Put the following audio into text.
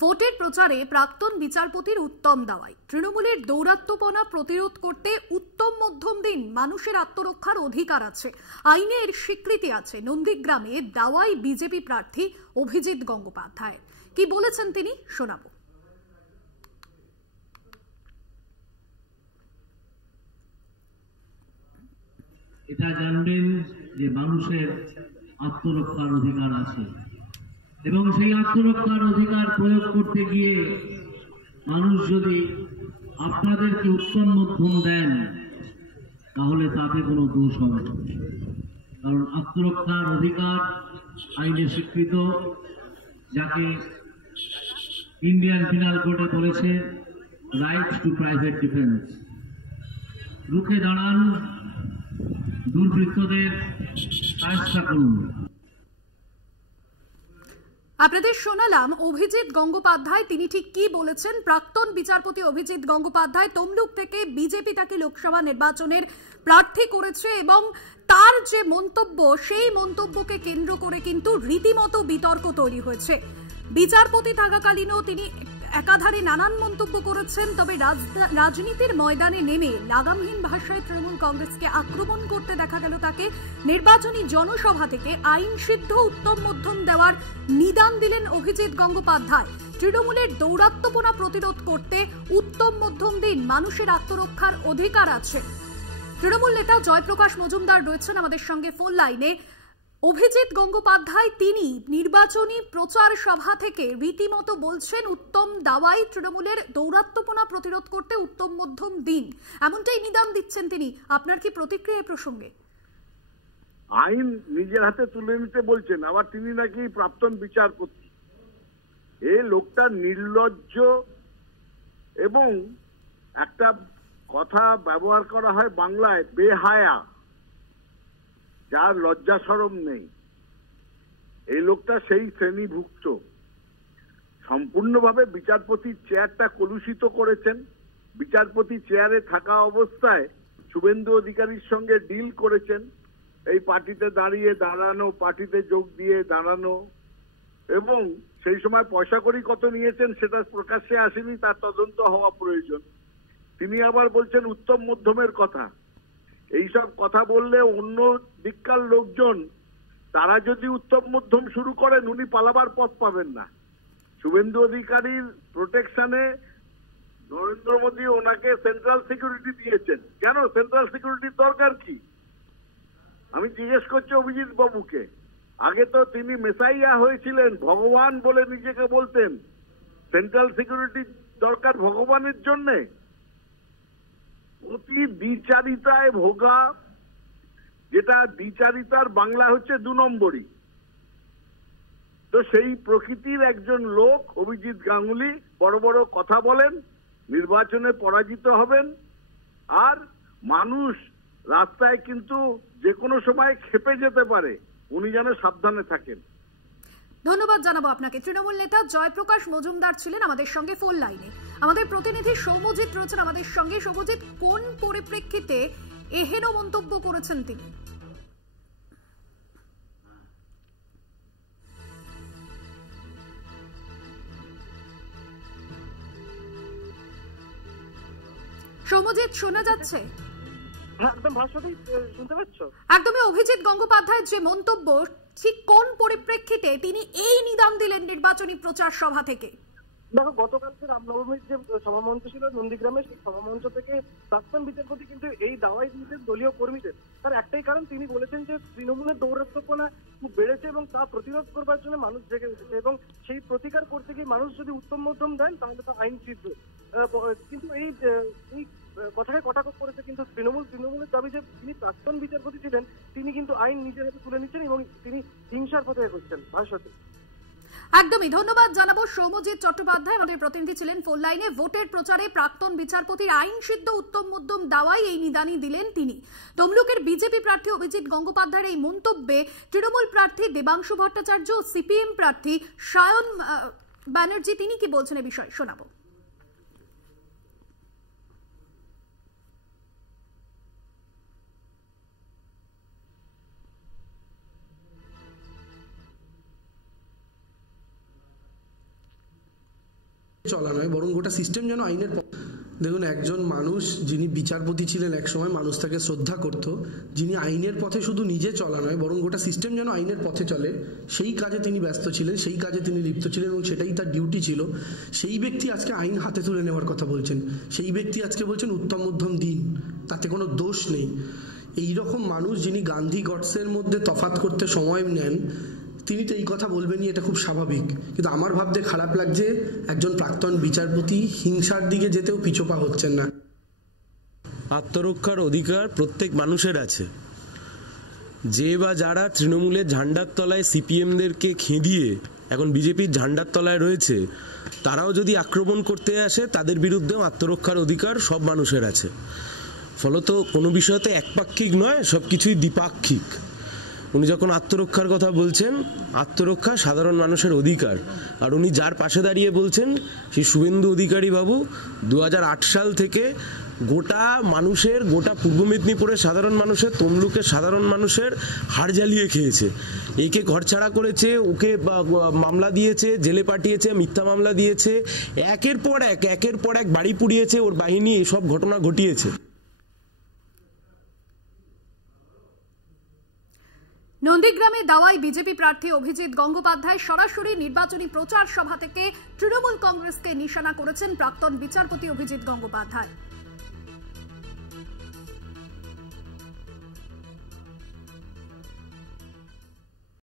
ভোটের প্রচারে প্রাক্তন বিচারপতির উত্তম দাওয়াই। তৃণমূলের দৌরাত্ম্যপনা প্রতিরোধ করতে উত্তম মধ্যম দিন, মানুষের আত্মরক্ষার অধিকার আছে, আইনের স্বীকৃতি আছে। নন্দীগ্রামে দাওয়াই বিজেপি প্রার্থী অভিজিৎ গঙ্গোপাধ্যায়। কি বলেছেন তিনি, শোনাবো। এটা জানবেন যে মানুষের আত্মরক্ষার অধিকার আছে এবং সেই আত্মরক্ষার অধিকার প্রয়োগ করতে গিয়ে মানুষ যদি আপনাদেরকে উত্তম মধ্যম দেন তাহলে তাতে কোনো দোষ হবে না। কারণ আত্মরক্ষার অধিকার আইনে স্বীকৃত, যাকে ইন্ডিয়ান পিনাল কোডে বলেছে রাইট টু প্রাইভেট ডিফেন্স। রুখে দাঁড়ান, দুর্বৃত্তদের শায়েস্তা করুন। আপনাদের শোনালাম অভিজিৎ গঙ্গোপাধ্যায়, তিনি ঠিক কি বলেছেন। প্রাক্তন বিচারপতি অভিজিৎ গঙ্গোপাধ্যায়, তমলুক থেকে বিজেপি তাকে লোকসভা নির্বাচনের প্রার্থী করেছে এবং তার যে মন্তব্য, সেই মন্তব্যকে কেন্দ্র করে কিন্তু রীতিমতো বিতর্ক তৈরি হয়েছে। বিচারপতি থাকাকালীনও তিনি একাধারে নানান মন্তব্য করেছেন। তবে রাজনীতির ময়দানে নেমে লাগামহীন ভাষায় তৃণমূল কংগ্রেসকে আক্রমণ করতে দেখা গেল তাকে। নির্বাচনী জনসভা থেকে আইন সিদ্ধ উত্তম মধ্যম দেওয়ার নিদান দিলেন অভিজিৎ গঙ্গোপাধ্যায়। তৃণমূলের দৌরাত্ম্যপনা প্রতিরোধ করতে উত্তম মধ্যম দিন, মানুষের আত্মরক্ষার অধিকার আছে। তৃণমূল নেতা জয়প্রকাশ মজুমদার রয়েছেন আমাদের সঙ্গে ফোন লাইনে। অভিজিৎ গঙ্গোপাধ্যায় তিনি নির্বাচনী প্রচার সভা থেকে রীতিমতো বলছেন উত্তম দাওয়াই, তৃণমূলের দৌরাত্ম্যপনা প্রতিরোধ করতে উত্তম মধ্যম দিন, এমনটাই নিদান দিচ্ছেন তিনি। আপনার কি প্রতিক্রিয়া এই প্রসঙ্গে? আইন নিজের হাতে তুলে নিতে বলছেন, আবার তিনি নাকি প্রাক্তন বিচারপতি। এই লোকটা নির্লজ্জ এবং একটা কথা ব্যবহার করা হয় বাংলায় বেহায়া, যার লজ্জা শরম নেই। এই লোকটা সেই শ্রেণীভুক্ত। সম্পূর্ণভাবে বিচারপতির চেয়ারটা কলুষিত করেছেন। বিচারপতি চেয়ারে থাকা অবস্থায় শুভেন্দু অধিকারীর সঙ্গে ডিল করেছেন, এই পার্টিতে দাঁড়ানো, পার্টিতে যোগ দিয়ে দাঁড়ানো, এবং সেই সময় পয়সা করি কত নিয়েছেন সেটা প্রকাশ্যে আসেনি, তার তদন্ত হওয়া প্রয়োজন। তিনি আবার বলছেন উত্তম মধ্যমের কথা। এইসব কথা বললে অন্য দিককার লোকজন তারা যদি উত্তম মধ্যম শুরু করেন, উনি পালাবার পথ পাবেন না। শুভেন্দু অধিকারীর প্রোটেকশনে নরেন্দ্র মোদী ওনাকে সেন্ট্রাল সিকিউরিটি দিয়েছেন। কেন সেন্ট্রাল সিকিউরিটির দরকার কি আমি জিজ্ঞেস করছি অভিজিৎ বাবুকে। আগে তো তিনি মেসাইয়া হয়েছিলেন, ভগবান বলে নিজেকে বলতেন। সেন্ট্রাল সিকিউরিটির দরকার ভগবানের জন্যে? অতি দ্বিচারিতায় ভোগা, যেটা দ্বিচারিতার বাংলা হচ্ছে 2 নম্বরই। তো সেই প্রকৃতির একজন লোক অভিজিৎ গাঙ্গুলি বড় বড় কথা বলেন, নির্বাচনে পরাজিত হবেন, আর মানুষ রাস্তায় কিন্তু যে কোনো সময় খেপে যেতে পারে, উনি যেন সাবধানে থাকেন। ধন্যবাদ জানাবো আপনাকে। তৃণমূল নেতা জয়প্রকাশ মজুমদার ছিলেন আমাদের সঙ্গে ফোন লাইনে। আমাদের প্রতিনিধি সৌম্যজিৎ রয়েছেন আমাদের সঙ্গে। সৌম্যজিৎ, কোন পরিপ্রেক্ষিতে এহেন মন্তব্য করেছেন তিনি? সৌম্যজিৎ, শোনা যাচ্ছে? একদমই। অভিজিৎ গঙ্গোপাধ্যায়ের যে মন্তব্য, ঠিক কোন পরিপ্রেক্ষিতে তিনি এই নিদান দিলেন নির্বাচনী প্রচার সভা থেকে? দেখো, গতকালকে রামনবমীর যে সভামঞ্চ ছিল নন্দীগ্রামে, সেই সভামঞ্চ থেকে প্রাক্তন বিচারপতি কিন্তু এই দাওয়াই দিয়েছেন দলীয় কর্মীদের। তার একটাই কারণ, তিনি বলেছেন যে তৃণমূলের দৌরাত্ম্যপনা খুব বেড়েছে এবং তা প্রতিরোধ করবার জন্য মানুষ জেগে উঠেছে, এবং সেই প্রতিকার করতে গিয়ে মানুষ যদি উত্তম মধ্যম দেন তাহলে তা আইন সিদ্ধ। কিন্তু এই কথাকে কটাক্ষ করেছে কিন্তু তৃণমূলের দাবি যে তিনি প্রাক্তন বিচারপতি ছিলেন, তিনি কিন্তু আইন নিজের হাতে তুলে নিচ্ছেন এবং তিনি হিংসার পথে এগোচ্ছেন ভাষাতে। একদমই। ধন্যবাদ জানাবো সৌম্যজিৎ চট্টোপাধ্যায়, আমাদের প্রতিনিধি ছিলেন ফোন লাইনে। ভোটের প্রচারে প্রাক্তন বিচারপতির আইন সিদ্ধ উত্তম মধ্যম দাওয়াই এই নিদানই দিলেন তিনি। তমলুকের বিজেপি প্রার্থী অভিজিৎ গঙ্গোপাধ্যায়ের এই মন্তব্যে তৃণমূল প্রার্থী দেবাংশু ভট্টাচার্য, সিপিএম প্রার্থী সায়ন ব্যানার্জি, তিনি কি বলছেন এ বিষয়ে শোনাবো। চলা নয়, বরং গোটা সিস্টেম যেন আইনের দেখুন, একজন মানুষ যিনি বিচারপতি ছিলেন একসময়, মানুষ তাকে শ্রদ্ধা করত, যিনি আইনের পথে শুধু নিজে চলা নয় বরং গোটা সিস্টেম যেন আইনের পথে চলে, সেই কাজে তিনি ব্যস্ত ছিলেন, সেই কাজে তিনি লিপ্ত ছিলেন এবং সেটাই তার ডিউটি ছিল। সেই ব্যক্তি আজকে আইন হাতে তুলে নেওয়ার কথা বলছেন, সেই ব্যক্তি আজকে বলছেন উত্তম মধ্যম দিন, তাতে কোনো দোষ নেই। এইরকম মানুষ যিনি গান্ধী গডসের মধ্যে তফাৎ করতে সময় নেন, তিনি তো এই কথা বলবেনই, এটা খুব স্বাভাবিক। কিন্তু আমার ভাবতে খারাপ লাগছে একজন প্রাক্তন বিচারপতি হিংসার দিকে যেতেও পিছপা হচ্ছেন না। আত্মরক্ষার অধিকার প্রত্যেক মানুষের আছে। যে বা যারা তৃণমূলের ঝান্ডার তলায় সিপিএমদেরকে খেদিয়ে এখন বিজেপির ঝান্ডার তলায় রয়েছে, তারাও যদি আক্রমণ করতে আসে, তাদের বিরুদ্ধেও আত্মরক্ষার অধিকার সব মানুষের আছে। ফলত কোনো বিষয়তে একপাক্ষিক নয়, সব কিছুই দ্বিপাক্ষিক। উনি যখন আত্মরক্ষার কথা বলছেন, আত্মরক্ষা সাধারণ মানুষের অধিকার। আর উনি যার পাশে দাঁড়িয়ে বলছেন সেই শুভেন্দু অধিকারী বাবু 2008 সাল থেকে গোটা মানুষের, গোটা পূর্ব মেদিনীপুরের সাধারণ মানুষের, তমলুকের সাধারণ মানুষের হাড় জ্বালিয়ে খেয়েছে। একে ঘরছাড়া করেছে, ওকে মামলা দিয়েছে, জেলে পাঠিয়েছে, মিথ্যা মামলা দিয়েছে, একের পর এক বাড়ি পুড়িয়েছে, ওর বাহিনী এসব ঘটনা ঘটিয়েছে। নন্দীগ্রামে দাওয়াই বিজেপি প্রার্থী অভিজিৎ গঙ্গোপাধ্যায় সরাসরি নির্বাচনী প্রচার সভা থেকে তৃণমূল কংগ্রেসকে নিশানা করেছেন প্রাক্তন বিচারপতি অভিজিৎ গঙ্গোপাধ্যায়।